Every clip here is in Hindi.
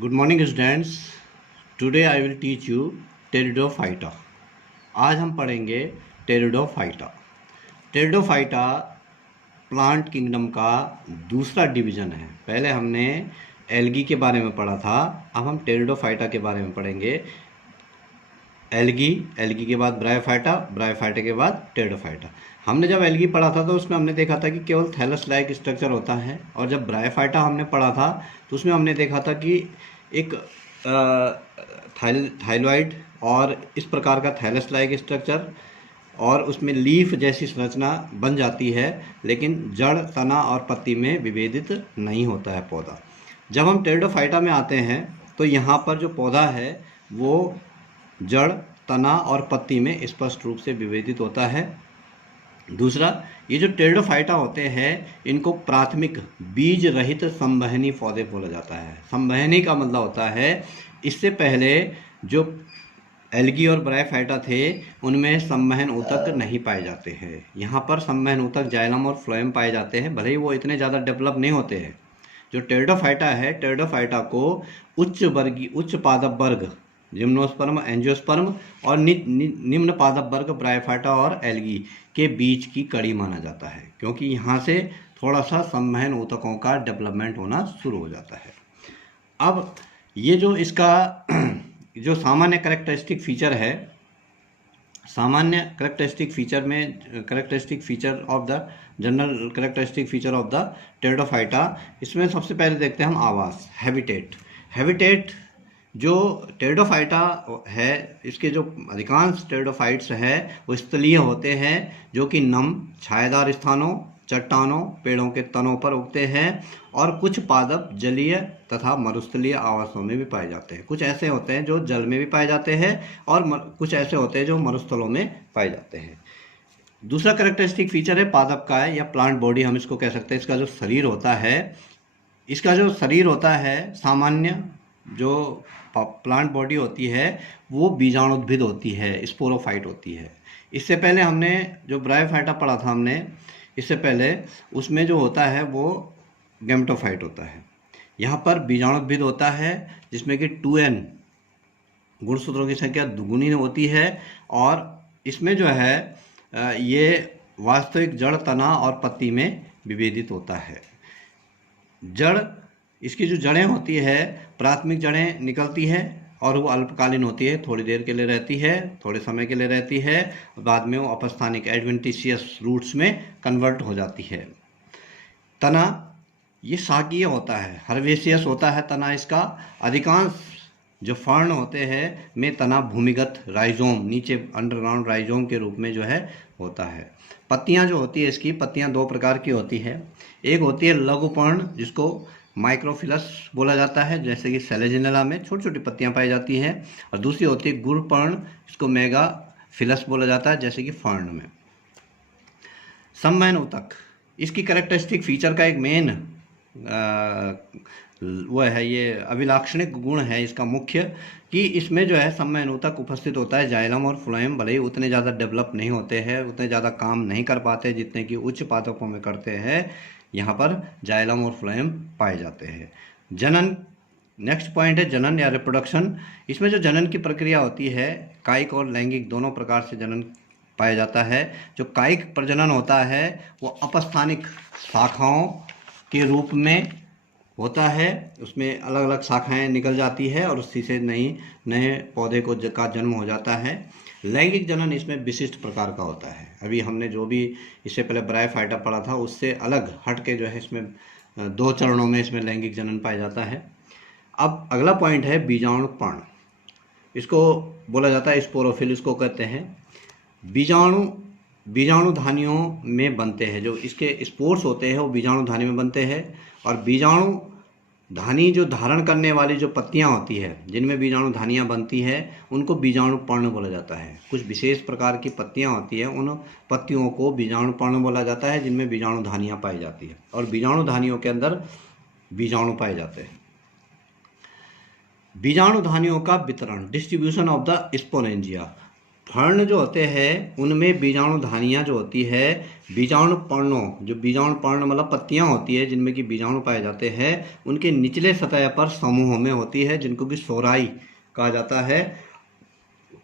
Good morning students. Today I will teach you Pteridophyta. आज हम पढ़ेंगे टेरिडोफाइटा। टेरिडोफाइटा प्लांट किंगडम का दूसरा डिवीजन है। पहले हमने एल्गी के बारे में पढ़ा था, अब हम टेरिडोफाइटा के बारे में पढ़ेंगे। एल्गी के बाद ब्रायोफाइटा के बाद टेरिडोफाइटा। हमने जब एल्गी पढ़ा था तो उसमें हमने देखा था कि केवल थैलस लाइक स्ट्रक्चर होता है, और जब ब्रायोफाइटा हमने पढ़ा था तो उसमें हमने देखा था कि एक थाइलॉइड और इस प्रकार का थैलस लाइक स्ट्रक्चर, और उसमें लीफ जैसी संरचना बन जाती है, लेकिन जड़, तना और पत्ती में विभेदित नहीं होता है पौधा। जब हम टेरिडोफाइटा में आते हैं तो यहाँ पर जो पौधा है वो जड़, तना और पत्ती में स्पष्ट रूप से विभेदित होता है। दूसरा, ये जो टेरिडोफाइटा होते हैं इनको प्राथमिक बीज रहित संवहनी पौधे बोला जाता है। संवहनी का मतलब होता है इससे पहले जो एल्गी और ब्रायोफाइटा थे उनमें संवहन ऊतक नहीं पाए जाते हैं। यहाँ पर संवहन ऊतक जाइलम और फ्लोएम पाए जाते हैं, भले ही वो इतने ज़्यादा डेवलप नहीं होते हैं। जो टेरिडोफाइटा है, टेरिडोफाइटा को उच्च पादप वर्ग जिम्नोस्पर्म, एंजियोस्पर्म और निम्न पादप वर्ग ब्रायोफाइटा और एल्गी के बीच की कड़ी माना जाता है, क्योंकि यहाँ से थोड़ा सा संवहन ऊतकों का डेवलपमेंट होना शुरू हो जाता है। अब ये जो इसका जो सामान्य कैरेक्टरिस्टिक फीचर है, सामान्य कैरेक्टरिस्टिक फीचर में characteristic feature of the general characteristic feature of the pteridophyta, इसमें सबसे पहले देखते हैं हम आवास, हैबिटेट। जो टेरिडोफाइटा है, इसके जो अधिकांश टेरिडोफाइट्स है वो स्थलीय होते हैं, जो कि नम छायादार स्थानों, चट्टानों, पेड़ों के तनों पर उगते हैं, और कुछ पादप जलीय तथा मरुस्थलीय आवासों में भी पाए जाते हैं। कुछ ऐसे होते हैं जो जल में भी पाए जाते हैं और कुछ ऐसे होते हैं जो मरुस्थलों में पाए जाते हैं। दूसरा कैरेक्टरिस्टिक फीचर है पादप का है, या प्लांट बॉडी हम इसको कह सकते हैं। इसका जो शरीर होता है सामान्य जो प्लांट बॉडी होती है वो बीजाणुद्भिद होती है, स्पोरोफाइट होती है। इससे पहले हमने जो ब्रायोफाइटा पढ़ा था इससे पहले, उसमें जो होता है वो गैमेटोफाइट होता है। यहाँ पर बीजाणुद्भिद होता है जिसमें कि 2n गुणसूत्रों की संख्या दुगुनी होती है, और इसमें जो है ये वास्तविक जड़, तना और पत्ती में विभेदित होता है। इसकी जो जड़ें होती है, प्राथमिक जड़ें निकलती है और वो अल्पकालीन होती है, थोड़ी देर के लिए रहती है, थोड़े समय के लिए रहती है, बाद में वो अपस्थानिक एडवेंटिशियस रूट्स में कन्वर्ट हो जाती है। तना ये शाकीय होता है, हर्बेसियस होता है तना इसका। अधिकांश जो फर्न होते हैं में तना भूमिगत राइजोम, नीचे अंडरग्राउंड राइजोम के रूप में जो है होता है। पत्तियां जो होती है, इसकी पत्तियां दो प्रकार की होती है। एक होती है लघुपर्ण, जिसको माइक्रोफिलस बोला जाता है, जैसे कि सेलेजिनेला में छोटी छोटी पत्तियां पाई जाती हैं, और दूसरी होती है गुणपर्ण, इसको मेगाफिलस बोला जाता है, जैसे कि फर्न में। संवहन ऊतक, इसकी कैरेक्टरिस्टिक फीचर का एक मेन वो है, ये अभिलाक्षणिक गुण है इसका मुख्य, कि इसमें जो है संवहन ऊतक उपस्थित होता है। जाइलम और फ्लोएम भले ही उतने ज़्यादा डेवलप नहीं होते हैं, उतने ज़्यादा काम नहीं कर पाते जितने कि उच्च पादपों में करते हैं, यहाँ पर जाइलम और फ्लोएम पाए जाते हैं। जनन, नेक्स्ट पॉइंट है जनन या रिप्रोडक्शन। इसमें जो जनन की प्रक्रिया होती है, कायिक और लैंगिक दोनों प्रकार से जनन पाया जाता है। जो कायिक प्रजनन होता है वो अपस्थानिक शाखाओं के रूप में होता है, उसमें अलग अलग शाखाएं निकल जाती है और उसी से नए पौधे का जन्म हो जाता है। लैंगिक जनन इसमें विशिष्ट प्रकार का होता है। अभी हमने जो भी इससे पहले ब्रायोफाइटा पढ़ा था उससे अलग हट के जो है इसमें 2 चरणों में इसमें लैंगिक जनन पाया जाता है। अब अगला पॉइंट है बीजाणुपर्ण, इसको बोला जाता है स्पोरोफिल, इसको कहते हैं। बीजाणुधानियों में बनते हैं, जो इसके स्पोर्स होते हैं वो बीजाणुधानी में बनते हैं, और बीजाणुधानी जो धारण करने वाली जो पत्तियां होती है जिनमें बीजाणुधानियां बनती है उनको बीजाणुपर्ण बोला जाता है। कुछ विशेष प्रकार की पत्तियां होती है, उन पत्तियों को बीजाणुपर्ण बोला जाता है जिनमें बीजाणुधानियां पाई जाती है, और बीजाणुधानियों के अंदर बीजाणु पाए जाते हैं। बीजाणुधानियों का वितरण, डिस्ट्रीब्यूशन ऑफ द स्पोरेंजिया। फर्ण जो होते हैं उनमें बीजाणुधानियाँ जो होती है, बीजाणु पर्णों, जो बीजाणु पर्ण मतलब पत्तियाँ होती है जिनमें कि बीजाणु पाए जाते हैं, उनके निचले सतह पर समूहों में होती है जिनको कि सोराई कहा जाता है।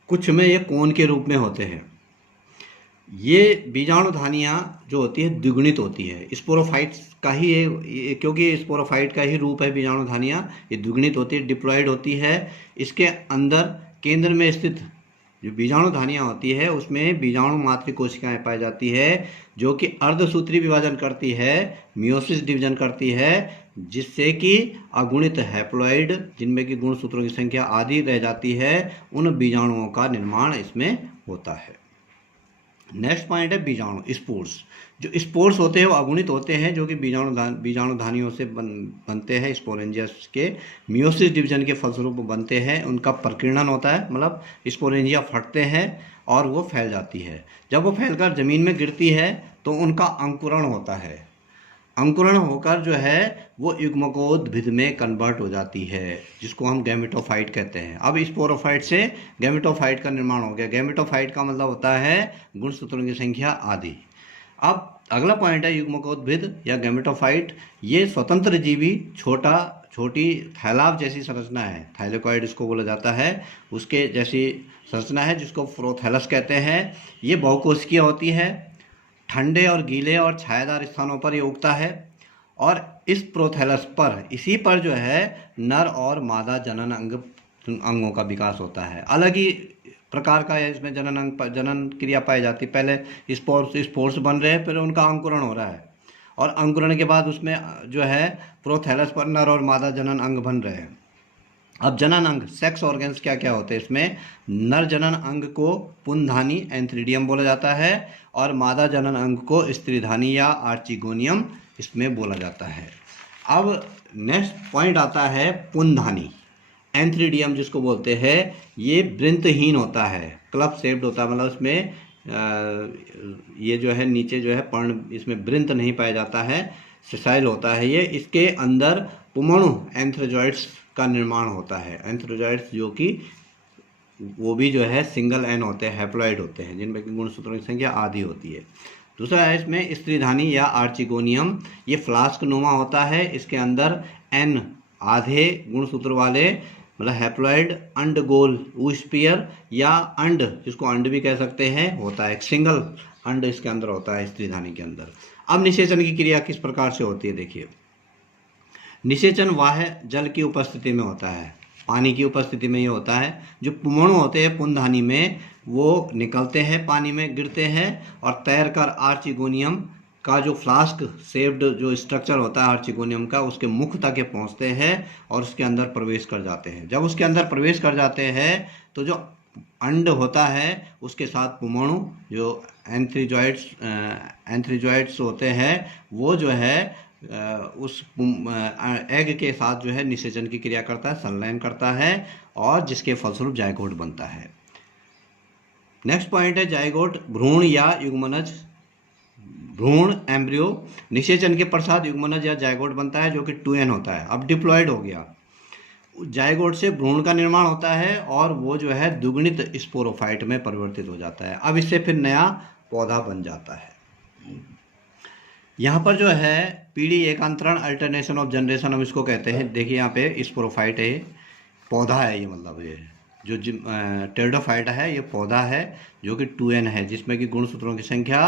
कुछ में ये कोन के रूप में होते हैं। ये बीजाणुधानियाँ जो होती है द्विगुणित होती है। स्पोरोफाइट्स का ही क्योंकि स्पोरोफाइट का ही रूप है बीजाणुधानियाँ, ये द्विगुणित होती है, डिप्लॉयड होती है। इसके अंदर केंद्र में स्थित जो बीजाणुधानियाँ होती है उसमें बीजाणु मात्र कोशिकाएं पाई जाती है जो कि अर्धसूत्री विभाजन करती है, मियोसिस डिवीजन करती है, जिससे कि अगुणित हैप्लॉइड जिनमें कि गुणसूत्रों की संख्या आधी रह जाती है, उन बीजाणुओं का निर्माण इसमें होता है। नेक्स्ट पॉइंट है बीजाणु स्पोर्स। जो स्पोर्स होते हैं वो अगुणित होते हैं जो कि बीजाणुधानियों से बनते हैं। स्पोरेंजियस के मियोसिस डिवीजन के फलस्वरूप बनते हैं। उनका प्रकीर्णन होता है, मतलब स्पोरेंजिया फटते हैं और वो फैल जाती है। जब वो फैलकर जमीन में गिरती है तो उनका अंकुरण होता है। अंकुरण होकर जो है वो युग्मकोद्भिद में कन्वर्ट हो जाती है, जिसको हम गैमेटोफाइट कहते हैं। अब स्पोरोफाइट से गैमेटोफाइट का निर्माण हो गया। गैमेटोफाइट का मतलब होता है गुणसूत्रों की संख्या आदि। अब अगला पॉइंट है युग्मकोद्भिद या गैमेटोफाइट। ये स्वतंत्र जीवी छोटी थैलाव जैसी संरचना है, थाइलेकॉइड इसको बोला जाता है, उसके जैसी संरचना है जिसको प्रोथैलस कहते हैं। ये बहुकोशिकीय होती है। ठंडे और गीले और छायादार स्थानों पर ये उगता है और इस प्रोथैलस पर, इसी पर जो है नर और मादा अंगों का विकास होता है। अलग ही प्रकार का है इसमें जनन क्रिया पाई जाती है। पहले स्पोर्स बन रहे हैं, फिर उनका अंकुरण हो रहा है और अंकुरण के बाद उसमें जो है प्रोथैलस पर नर और मादा जनन अंग बन रहे हैं। अब जनन अंग, सेक्स ऑर्गन्स क्या क्या होते हैं इसमें? नर जनन अंग को पुंधानी एंथ्रीडियम बोला जाता है और मादा जनन अंग को स्त्रीधानी या आर्चिगोनियम इसमें बोला जाता है। अब नेक्स्ट पॉइंट आता है पुंधानी एंथ्रीडियम जिसको बोलते हैं। ये वृंतहीन होता है, क्लब शेप्ड होता है, मतलब इसमें ये जो है नीचे जो है पर्ण, इसमें वृंत नहीं पाया जाता है, सिसाइल होता है ये। इसके अंदर पुमणु एंथ्रोजॉइड्स का निर्माण होता है। एंथ्रोजॉइड्स जो कि वो भी जो है सिंगल एन होते हैं, हैप्लॉइड होते हैं, जिनमें कि गुणसूत्रों की संख्या आधी होती है। दूसरा है इसमें स्त्रीधानी या आर्चिगोनियम। ये फ्लास्क नुमा होता है। इसके अंदर एन आधे गुणसूत्र वाले, मतलब हैप्लॉइड अंड गोल ऊस्पियर या अंड, जिसको अंड भी कह सकते हैं, होता है। एक सिंगल अंड इसके अंदर होता है स्त्रीधानी के अंदर। अब निषेचन की क्रिया किस प्रकार से होती है देखिए। निषेचन बाह्य जल की उपस्थिति में होता है, पानी की उपस्थिति में ये होता है। जो पुमणु होते हैं पुंधानी में, वो निकलते हैं, पानी में गिरते हैं और तैरकर आर्चिगोनियम का जो फ्लास्क शेप्ड जो स्ट्रक्चर होता है आर्चिगोनियम का, उसके मुख तक पहुंचते हैं और उसके अंदर प्रवेश कर जाते हैं। जब उसके अंदर प्रवेश कर जाते हैं तो जो अंड होता है उसके साथ पुमणु जो एंथ्रीजॉइड्स होते हैं, वो जो है उस एग के साथ जो है निषेचन की क्रिया करता है, संलयन करता है और जिसके फलस्वरूप जायगोट बनता है। नेक्स्ट पॉइंट है जायगोट, भ्रूण या युग्मनज। भ्रूण एम्ब्रियो, निषेचन के पश्चात युग्मनज या जायगोट बनता है जो कि 2n होता है। अब डिप्लॉयड हो गया, जायगोट से भ्रूण का निर्माण होता है और वो जो है दुगुणित स्पोरोफाइट में परिवर्तित हो जाता है। अब इससे फिर नया पौधा बन जाता है। यहाँ पर जो है पीढ़ी एकांतरण, अल्टरनेशन ऑफ जनरेशन हम इसको कहते हैं। देखिए यहाँ पे स्पोरोफाइट है, पौधा है ये, मतलब ये जो टेरिडोफाइट है ये पौधा है जो कि 2n है, जिसमें कि गुणसूत्रों की संख्या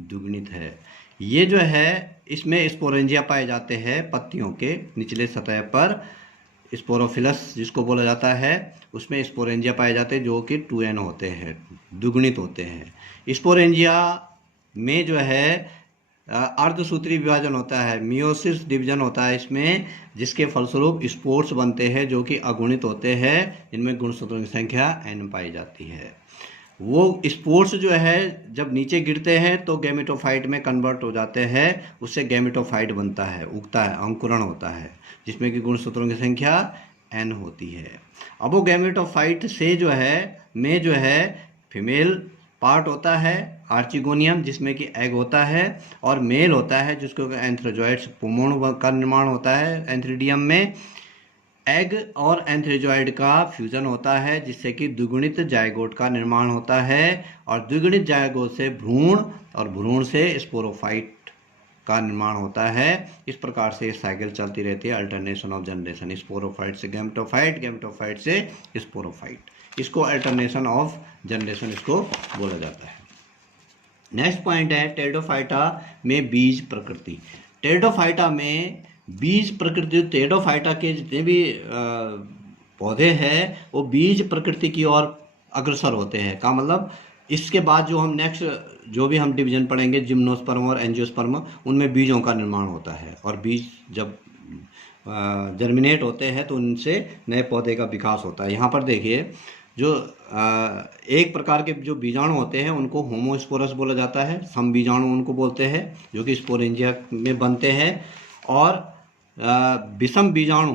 दुगुणित है। ये जो है इसमें स्पोरेंजिया पाए जाते हैं पत्तियों के निचले सतह पर। स्पोरोफिलस जिसको बोला जाता है, उसमें स्पोरेंजिया पाए जाते हैं जो कि 2n होते हैं, दुगुणित होते हैं। स्पोरेंजिया में जो है अर्धसूत्री विभाजन होता है, मियोसिस डिवीजन होता है इसमें, जिसके फलस्वरूप स्पोर्स बनते हैं जो कि अगुणित होते हैं, जिनमें गुणसूत्रों की संख्या n पाई जाती है। वो स्पोर्स जो है जब नीचे गिरते हैं तो गैमेटोफाइट में कन्वर्ट हो जाते हैं, उससे गैमेटोफाइट बनता है, उगता है, अंकुरण होता है, जिसमें कि गुणसूत्रों की संख्या n होती है। अब वो गैमेटोफाइट से जो है फीमेल पार्ट होता है आर्चिगोनियम, जिसमें कि एग होता है, और मेल होता है जिसको एंथ्रोजॉइड्स पुमणु का निर्माण होता है एंथ्रीडियम में। एग और एंथ्रेजॉइड का फ्यूजन होता है जिससे कि द्विगुणित जायगोट का निर्माण होता है और द्विगुणित जायगोट से भ्रूण और भ्रूण से स्पोरोफाइट का निर्माण होता है। इस प्रकार से साइकिल चलती रहती है, अल्टरनेशन ऑफ जनरेशन, स्पोरोफाइट से गैमेटोफाइट, गैमेटोफाइट से स्पोरोफाइट, इसको अल्टरनेशन ऑफ जनरेशन इसको बोला जाता है। नेक्स्ट पॉइंट है टेरिडोफाइटा में बीज प्रकृति। टेरिडोफाइटा में बीज प्रकृति, टेरिडोफाइटा के जितने भी पौधे हैं वो बीज प्रकृति की ओर अग्रसर होते हैं। का मतलब इसके बाद जो हम नेक्स्ट जो भी हम डिवीजन पढ़ेंगे जिम्नोस्पर्म और एंजियोस्पर्म, उनमें बीजों का निर्माण होता है और बीज जब जर्मिनेट होते हैं तो उनसे नए पौधे का विकास होता है। यहाँ पर देखिए जो एक प्रकार के जो बीजाणु होते हैं उनको होमोस्पोरस बोला जाता है, सम बीजाणु उनको बोलते हैं जो कि स्पोरेंजिया में बनते हैं, और विषम बीजाणु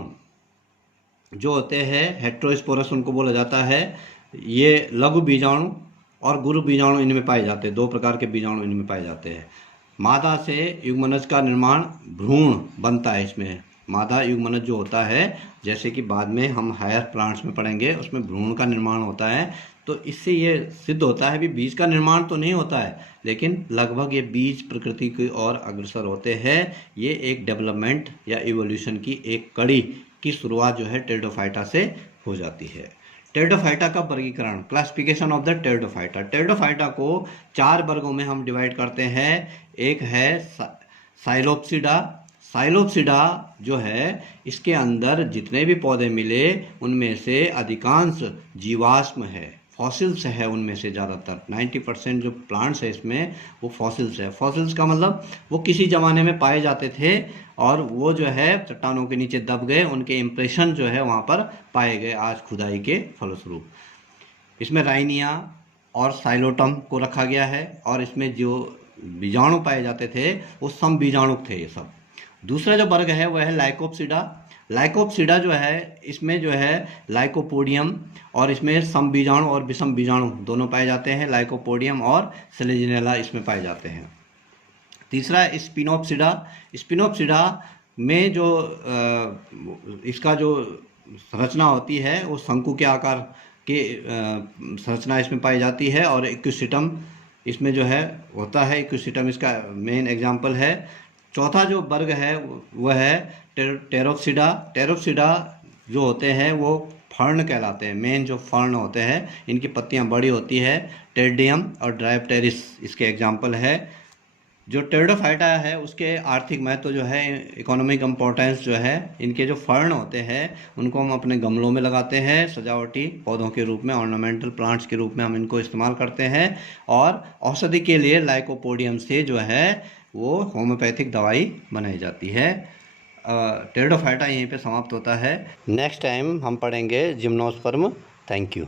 जो होते हैं हेट्रोस्पोरस उनको बोला जाता है। ये लघु बीजाणु और गुरु बीजाणु इनमें पाए जाते हैं, दो प्रकार के बीजाणु इनमें पाए जाते हैं। मादा से युग्मनज का निर्माण भ्रूण बनता है इसमें। मादा युग्मनज जो होता है, जैसे कि बाद में हम हायर प्लांट्स में पढ़ेंगे, उसमें भ्रूण का निर्माण होता है। तो इससे ये सिद्ध होता है भी बीज का निर्माण तो नहीं होता है, लेकिन लगभग ये बीज प्रकृति की ओर अग्रसर होते हैं। ये एक डेवलपमेंट या इवोल्यूशन की एक कड़ी की शुरुआत जो है टेरिडोफाइटा से हो जाती है। टेरिडोफाइटा का वर्गीकरण, classification of the pteridophyta. Pteridophyta को 4 वर्गों में हम डिवाइड करते हैं। एक है साइलोप्सिडा। साइलोप्सिडा जो है इसके अंदर जितने भी पौधे मिले उनमें से अधिकांश जीवाश्म है, फॉसिल्स है, उनमें से ज़्यादातर 90% जो प्लांट्स है इसमें वो फॉसिल्स है। फॉसिल्स का मतलब वो किसी ज़माने में पाए जाते थे और वो जो है चट्टानों के नीचे दब गए, उनके इम्प्रेशन जो है वहाँ पर पाए गए आज खुदाई के फलस्वरूप। इसमें राइनिया और साइलोटम को रखा गया है और इसमें जो बीजाणु पाए जाते थे वो सम बीजाणु थे ये सब। दूसरा जो वर्ग है वह है लाइकोप्सिडा। लाइकोप्सिडा जो है इसमें जो है लाइकोपोडियम और इसमें सम बीजाणु और विषम बीजाणु दोनों पाए जाते हैं। लाइकोपोडियम और सेलेजिनेला इसमें पाए जाते हैं। तीसरा है स्पिनोप्सिडा। स्पिनोप्सिडा में जो इसका जो संरचना होती है वो शंकु के आकार की संरचना इसमें पाई जाती है और इक्विसिटम इसमें जो है होता है। इक्विसिटम इसका मेन एग्जाम्पल है। चौथा जो वर्ग है वह है टेरोप्सिडा। टेरोप्सिडा जो होते हैं वो फर्न कहलाते हैं। मेन जो फर्न होते हैं इनकी पत्तियां बड़ी होती है। टेरिडियम और ड्रायोप्टेरिस इसके एग्जाम्पल है। जो टेरिडोफाइटा है उसके आर्थिक महत्व जो है, इकोनॉमिक इम्पोर्टेंस जो है, इनके जो फर्न होते हैं उनको हम अपने गमलों में लगाते हैं, सजावटी पौधों के रूप में, ऑर्नामेंटल प्लांट्स के रूप में हम इनको इस्तेमाल करते हैं। और औषधि के लिए लाइकोपोडियम से जो है वो होम्योपैथिक दवाई बनाई जाती है। टेरिडोफाइटा यहीं पे समाप्त होता है। नेक्स्ट टाइम हम पढ़ेंगे जिम्नोस्पर्म। Thank you.